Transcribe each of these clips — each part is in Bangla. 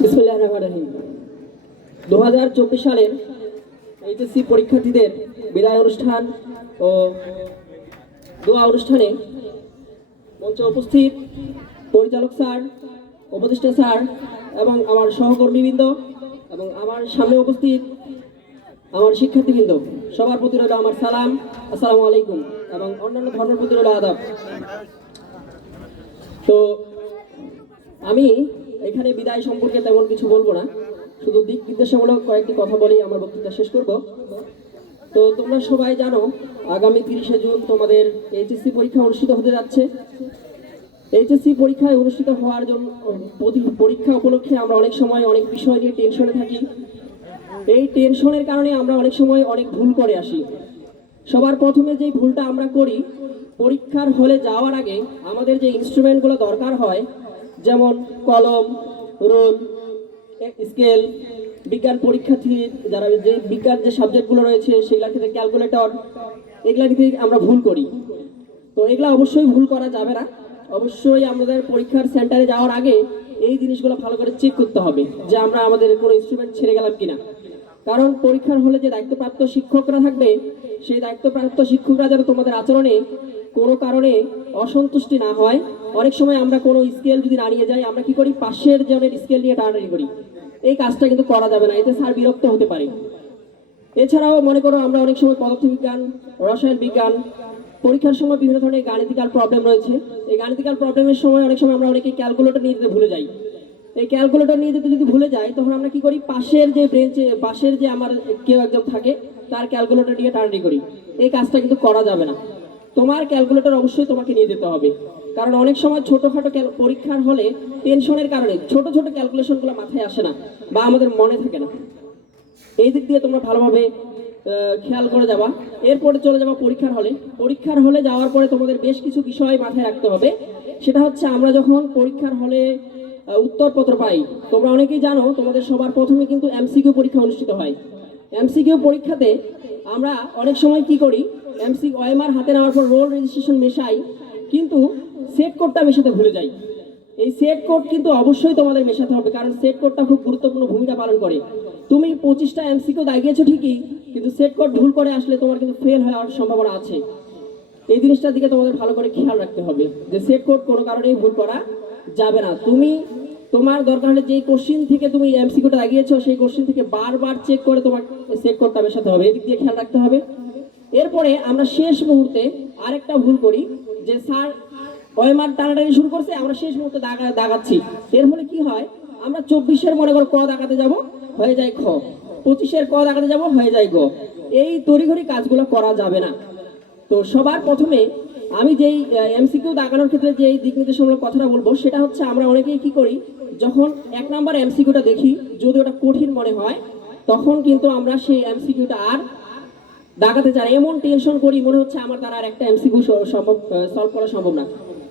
বিসমিল্লাহির রহমানির রহিম। 2024 সালের এইচএসসি পরীক্ষার্থীদের বিদায় অনুষ্ঠান ও দোয়া অনুষ্ঠানে মঞ্চে উপস্থিত পরিচালক স্যার, উপদেষ্টা স্যার এবং আমার সহকর্মীবৃন্দ এবং আমার সামনে উপস্থিত আমার শিক্ষার্থীবৃন্দ, সবার প্রতি রইল আমার সালাম, আসসালামু আলাইকুম, এবং অন্যান্য ধর্মের প্রতি রইল আদাব। তো আমি এখানে বিদায় সম্পর্কে তেমন কিছু বলবো না, শুধু দিক নির্দেশামূলক কয়েকটি কথা বলেই আমার বক্তৃতা শেষ করব। তো তোমরা সবাই জানো আগামী 30শে জুন তোমাদের এইচএসসি পরীক্ষা অনুষ্ঠিত হতে যাচ্ছে। এইচএসসি পরীক্ষায় অনুষ্ঠিত হওয়ার জন্য পরীক্ষা উপলক্ষে আমরা অনেক সময় অনেক বিষয় নিয়ে টেনশনে থাকি। এই টেনশনের কারণে আমরা অনেক সময় অনেক ভুল করে আসি। সবার প্রথমে যেই ভুলটা আমরা করি, পরীক্ষার হলে যাওয়ার আগে আমাদের যে ইনস্ট্রুমেন্টগুলো দরকার হয়, যেমন কলম, রোল, স্কেল, বিজ্ঞান পরীক্ষার্থী যারা যে বিজ্ঞান যে সাবজেক্টগুলো রয়েছে সেগুলোর ক্ষেত্রে ক্যালকুলেটর, এগুলা নিতে আমরা ভুল করি। তো এগুলা অবশ্যই ভুল করা যাবে না। অবশ্যই আমাদের পরীক্ষার সেন্টারে যাওয়ার আগে এই জিনিসগুলো ভালো করে চেক করতে হবে যে আমরা আমাদের কোনো ইনস্ট্রুমেন্ট ছেড়ে গেলাম কিনা। কারণ পরীক্ষার হলে যে দায়িত্বপ্রাপ্ত শিক্ষকরা থাকবে, সেই দায়িত্বপ্রাপ্ত শিক্ষকরা যেন তোমাদের আচরণে কোনো কারণে অসন্তুষ্টি না হয়। অনেক সময় আমরা কোনো স্কেল যদি না নিয়ে যাই, আমরা কি করি, পাশের জনের স্কেল নিয়ে টানাটানি করি। এই কাজটা কিন্তু করা যাবে না, এতে স্যার বিরক্ত হতে পারে। এছাড়াও মনে করো আমরা অনেক সময় পদার্থবিজ্ঞান, রসায়ন বিজ্ঞান পরীক্ষার সময় বিভিন্ন ধরনের গাণিতিক্যাল প্রবলেম রয়েছে। এই গাণিতিক্যাল প্রবলেমের সময় অনেক সময় আমরা অনেকে ক্যালকুলেটর নিয়ে যেতে ভুলে যাই। এই ক্যালকুলেটর নিয়ে যেতে যদি ভুলে যাই, তখন আমরা কি করি, পাশের যে ব্রেঞ্চে পাশের যে আমার কেউ একজন থাকে তার ক্যালকুলেটর নিয়ে টানাটানি করি। এই কাজটা কিন্তু করা যাবে না। তোমার ক্যালকুলেটর অবশ্যই তোমাকে নিয়ে যেতে হবে, কারণ অনেক সময় ছোটোখাটো পরীক্ষার হলে টেনশনের কারণে ছোট ছোট ক্যালকুলেশনগুলো মাথায় আসে না বা আমাদের মনে থাকে না। এই দিক দিয়ে তোমরা ভালোভাবে খেয়াল করে যাবা। এরপরে চলে যাবা পরীক্ষার হলে। পরীক্ষার হলে যাওয়ার পরে তোমাদের বেশ কিছু বিষয় মাথায় রাখতে হবে। সেটা হচ্ছে, আমরা যখন পরীক্ষার হলে উত্তরপত্র পাই, তোমরা অনেকেই জানো তোমাদের সবার প্রথমে কিন্তু এমসিকিউ পরীক্ষা অনুষ্ঠিত হয়। এমসিকিউ পরীক্ষাতে আমরা অনেক সময় কি করি, ওএমআর হাতে নেওয়ার পর রোল রেজিস্ট্রেশন মেশাই, কিন্তু সেট কোডটা মেশাতে ভুলে যাই। এই সেট কোড কিন্তু অবশ্যই তোমাদের মেশাতে হবে, কারণ সেট কোডটা খুব গুরুত্বপূর্ণ ভূমিকা পালন করে। তুমি 25টা এমসিকিউ দাগিয়েছো ঠিকই, কিন্তু সেট কোড ভুল করে আসলে তোমার কিন্তু ফেল হওয়ার সম্ভাবনা আছে। এই জিনিসটার দিকে তোমাদের ভালো করে খেয়াল রাখতে হবে যে সেট কোড কোনো কারণেই ভুল করা যাবে না। তুমি তোমার দরকার হলে যেই কোশ্চিন থেকে তুমি এমসিকিউটা দাগিয়েছো, সেই কোশ্চিন থেকে বারবার চেক করে তোমার সেট কোডটা মেশাতে হবে। এদিক দিয়ে খেয়াল রাখতে হবে। এরপরে আমরা শেষ মুহূর্তে আরেকটা ভুল করি, যে স্যার ওএমআর টানাটানি শুরু করছে, আমরা শেষ মুহূর্তে দাগাচ্ছি। এর ফলে কি হয়, আমরা 24-এর মনে করো ক দাগাতে যাব, হয়ে যায় খ, 25-এর ক দাগাতে যাব, হয়ে যায় গ। এই তড়িঘড়ি কাজগুলো করা যাবে না। তো সবার প্রথমে আমি যেই এমসিকিউ দাগানোর ক্ষেত্রে যেই দিক নির্দেশমূলক কথাটা বলবো, সেটা হচ্ছে, আমরা অনেকেই কি করি, যখন 1 নাম্বার এমসিকিউটা দেখি, যদি ওটা কঠিন মনে হয়, তখন কিন্তু আমরা সেই এমসিকিউটা আর দাগাতে চাই, এমন টেনশন করি মনে হচ্ছে আমার দ্বারা আর একটা এমসিকিউ সলভ করা সম্ভব না।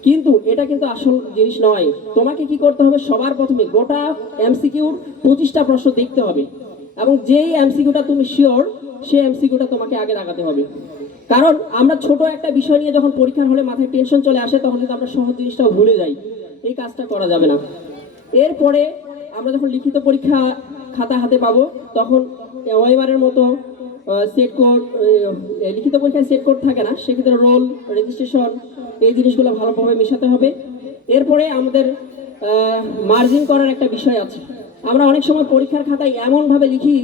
কিন্তু এটা কিন্তু আসল জিনিস নয়। তোমাকে কি করতে হবে, সবার প্রথমে গোটা এমসিকিউর 25টা প্রশ্ন দেখতে হবে, এবং যেই এমসিকিউটা তুমি শিওর, সেই এমসিকিউটা তোমাকে আগে দাগাতে হবে। কারণ আমরা ছোট একটা বিষয় নিয়ে যখন পরীক্ষার হলে মাথায় টেনশন চলে আসে, তখন কিন্তু আমরা সহজ জিনিসটাও ভুলে যাই। এই কাজটা করা যাবে না। এরপরে আমরা যখন লিখিত পরীক্ষা খাতা হাতে পাবো, তখন ওএমআরের মতো সেট কোড, লিখিত পরীক্ষায় সেট কোড থাকে না, সেক্ষেত্রে রোল রেজিস্ট্রেশন এই জিনিসগুলো ভালোভাবে মেশাতে হবে। এরপরে আমাদের মার্জিন করার একটা বিষয় আছে। আমরা অনেক সময় পরীক্ষার খাতায় এমনভাবে লিখি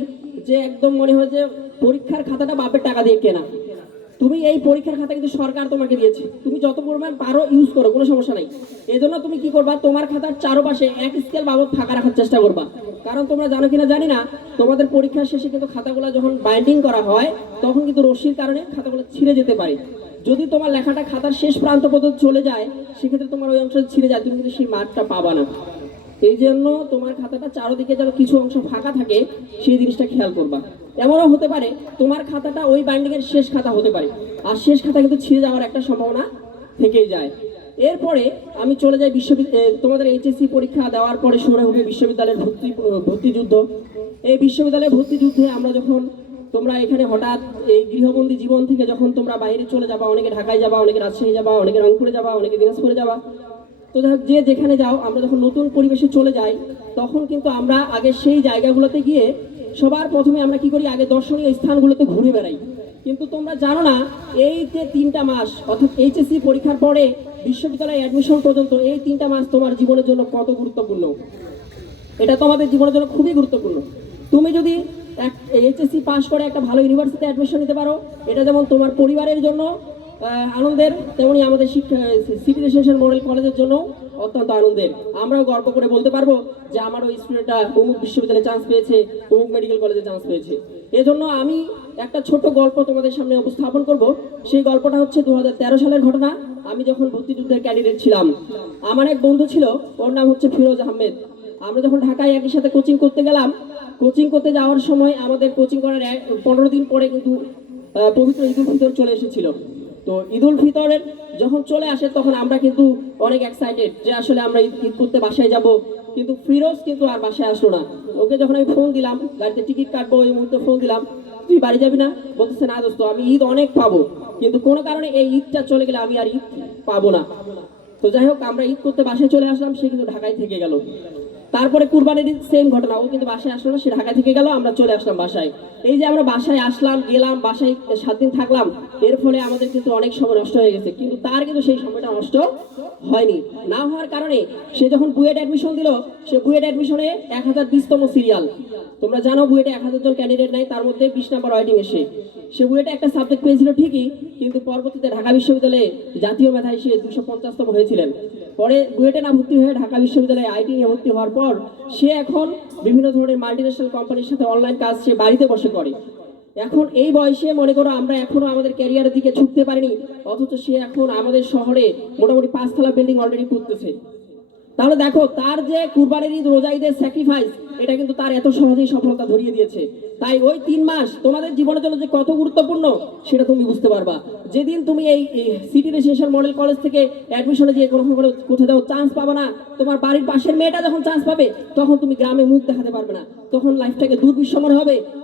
যে একদম মনে হয় যে পরীক্ষার খাতাটা বাপের টাকা দিয়ে কেনা। তুমি এই পরীক্ষার খাতা কিন্তু সরকার তোমাকে দিয়েছে, তুমি যত পরিমাণ পারো ইউজ করো, কোনো সমস্যা নাই। এই জন্য তুমি কি করবা, তোমার খাতার চারপাশে 1 স্কেল বাবদ ফাঁকা রাখার চেষ্টা করবা। কারণ তোমরা জানো কিনা জানি না, তোমাদের পরীক্ষার শেষে কিন্তু খাতাগুলো যখন বাইন্ডিং করা হয়, তখন কিন্তু রশ্মির কারণে খাতাগুলো ছিঁড়ে যেতে পারে। যদি তোমার লেখাটা খাতার শেষ প্রান্ত পর্যন্ত চলে যায়, সেক্ষেত্রে তোমার ওই অংশ ছিঁড়ে যায়, তুমি কিন্তু সেই মার্কটা পাবা না। এই জন্য তোমার খাতাটা চারদিকে যেন কিছু অংশ ফাঁকা থাকে, সেই জিনিসটা খেয়াল করবা। এমনও হতে পারে তোমার খাতাটা ওই বাইন্ডিংয়ের শেষ খাতা হতে পারে, আর শেষ খাতা কিন্তু ছিঁড়ে যাওয়ার একটা সম্ভাবনা থেকেই যায়। এরপরে আমি চলে যাই তোমাদের এইচএসসি পরীক্ষা দেওয়ার পরে শুরু হবে বিশ্ববিদ্যালয়ের ভর্তি যুদ্ধ। এই বিশ্ববিদ্যালয়ের ভর্তি যুদ্ধে আমরা যখন, তোমরা এখানে হঠাৎ এই গৃহবন্দী জীবন থেকে যখন তোমরা বাইরে চলে যাবা, অনেকে ঢাকায় যাবা, অনেকে রাজশাহী যাবা, অনেকে রংপুরে যাবা, অনেকে দিনাজপুরে যাবা, তো যাই হোক, যে যেখানে যাও, আমরা যখন নতুন পরিবেশে চলে যাই তখন কিন্তু আমরা আগে সেই জায়গাগুলোতে গিয়ে সবার প্রথমে আমরা কি করি, আগে দর্শনীয় স্থানগুলোতে ঘুরে বেড়াই। কিন্তু তোমরা জানো না, এই যে 3টা মাস অর্থাৎ এইচএসসি পরীক্ষার পরে বিশ্ববিদ্যালয়ে অ্যাডমিশন পর্যন্ত এই 3টা মাস তোমার জীবনের জন্য কত গুরুত্বপূর্ণ। এটা তোমাদের জীবনের জন্য খুবই গুরুত্বপূর্ণ। তুমি যদি এইচএসসি পাস করে একটা ভালো ইউনিভার্সিটিতে অ্যাডমিশন নিতে পারো, এটা যেমন তোমার পরিবারের জন্য আনন্দের, তেমনি আমাদের সিটি রেসিডেন্সিয়াল মডেল কলেজের জন্য অত্যন্ত আনন্দের। আমরাও গর্ব করে বলতে পারবো যে আমার ওই স্টুডেন্টটা অমুক বিশ্ববিদ্যালয়ে চান্স পেয়েছে, অমুক মেডিকেল কলেজে চান্স পেয়েছে। এজন্য আমি একটা ছোট্ট গল্প তোমাদের সামনে উপস্থাপন করব। সেই গল্পটা হচ্ছে 2013 সালের ঘটনা। আমি যখন ভর্তিযুদ্ধের ক্যান্ডিডেট ছিলাম, আমার এক বন্ধু ছিল, ওর নাম হচ্ছে ফিরোজ আহমেদ। আমরা যখন ঢাকায় একই সাথে কোচিং করতে গেলাম, কোচিং করতে যাওয়ার সময় আমাদের কোচিং করার 15 দিন পরে কিন্তু পবিত্র ঈদ উল ফিতর চলে এসেছিল। তো ঈদ উল ফিতরের যখন চলে আসে তখন আমরা কিন্তু অনেক এক্সাইটেড যে আসলে আমরা ঈদ করতে বাসায় যাব। কিন্তু ফিরোজ কিন্তু আর বাসায় আসলো না। ওকে যখন আমি ফোন দিলাম, গাড়িতে টিকিট কাটবো, ওই মুহূর্তে ফোন দিলাম, তুই বাড়ি যাবি না? বলতেছে না দোস্ত, আমি ঈদ অনেক পাবো, কিন্তু কোনো কারণে এই ঈদটা চলে গেলে আমি আর ঈদ পাবো না। তো যাই হোক, আমরা ঈদ করতে বাসায় চলে আসলাম, সে কিন্তু ঢাকায় থেকে গেল। তারপরে কুরবানির সেম ঘটনা, ও কিন্তু বাসায় আসলো না, সে ঢাকা থেকে গেল, আমরা চলে আসলাম বাসায়। এই যে আমরা বাসায় আসলাম, গেলাম, বাসায় 7 দিন থাকলাম, এর ফলে আমাদের কিন্তু অনেক সময় নষ্ট হয়ে গেছে। কিন্তু তার কিন্তু সেই সময়টা নষ্ট হয়নি। না হওয়ার কারণে সে যখন বুয়েট অ্যাডমিশন দিল, সে বুয়েট অ্যাডমিশনে 1020তম সিরিয়াল। তোমরা জানো বুয়েটে 1000 জন ক্যান্ডিডেট নাই, তার মধ্যে 20 নাম্বার ওয়েটিং এসে সে বুয়েটে একটা সাবজেক্ট পেয়েছিল ঠিকই, কিন্তু পরবর্তীতে ঢাকা বিশ্ববিদ্যালয়ে জাতীয় মেধায় সে 250তম হয়েছিলেন। পরে বুয়েটে না ভর্তি হয়ে ঢাকা বিশ্ববিদ্যালয়ে আইটি নিয়ে ভর্তি হওয়ার পর সে এখন বিভিন্ন ধরনের মাল্টিন্যাশনাল কোম্পানির সাথে অনলাইন কাজ সে বাড়িতে বসে করে। এখন এই বয়সে মনে করো আমরা এখনো আমাদের ক্যারিয়ারের দিকে ছুটতে পারিনি, অথচ সে এখন আমাদের শহরে মোটামুটি 5 তলা বিল্ডিং অলরেডি করতেছে। তাহলে দেখো, তার যে কুরবানির ঈদ, রোজা ঈদের স্যাক্রিফাইস, এটা কিন্তু তার এত সহজেই সফলতা ধরিয়ে দিয়েছে। তাই ওই 3 মাস তোমাদের জীবনের জন্য যে কত গুরুত্বপূর্ণ সেটা তুমি বুঝতে পারবা যেদিন তুমি এই সিটি রেসিডেন্সিয়াল মডেল কলেজ থেকে অ্যাডমিশনে যে কোথাও চান্স পাবে না। তোমার বাড়ির পাশের মেয়েটা যখন চান্স পাবে, তখন তুমি গ্রামে মুখ দেখাতে পারবে না, তখন লাইফটাকে দুর্বিষহ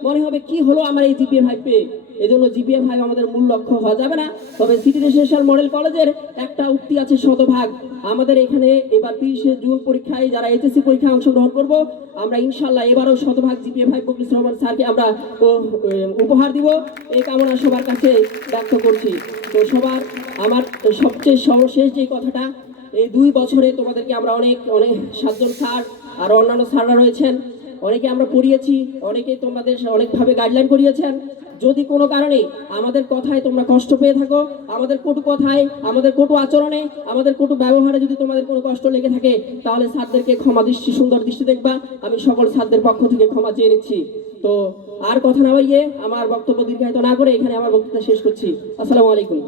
মনে হবে কি হলো আমার এই জিপিএ 5 পেয়ে। এজন্য জিপিএ 5 আমাদের মূল লক্ষ্য হওয়া যাবে না। তবে সিটি রেসিডেন্সিয়াল মডেল কলেজের একটা উক্তি আছে, শতভাগ। আমাদের এখানে এবার 30শে জুন পরীক্ষায় যারা এইচএসসি পরীক্ষায় অংশগ্রহণ করব, আমরা ইনশাল্লাহ এবারও শতভাগ জিপিএ 5 মুখলিসুর রহমান স্যারকে আমরা উপহার দিব, এই কামনা সবার কাছে ব্যক্ত করছি। তো সবার আমার সবচেয়ে সর্বশেষ যে কথাটা, এই 2 বছরে তোমাদেরকে আমরা অনেক 7জন স্যার আর অন্যান্য স্যাররা রয়েছেন, অনেকে আমরা পড়িয়েছি, অনেকে তোমাদের অনেকভাবে গাইডলাইন করিয়েছেন। যদি কোনো কারণে আমাদের কথায় তোমরা কষ্ট পেয়ে থাকো, আমাদের কটু কথায়, আমাদের কটু আচরণে, আমাদের কটু ব্যবহারে যদি তোমাদের কোনো কষ্ট লেগে থাকে, তাহলে স্যারদেরকে সুন্দর দৃষ্টি দেখবা। আমি সকল স্যারদের পক্ষ থেকে ক্ষমা চেয়ে নিচ্ছি। তো আর কথা না বাড়িয়ে আমার বক্তব্য দীর্ঘায়িত না করে এখানে আমার বক্তৃতা শেষ করছি। আসসালামু আলাইকুম।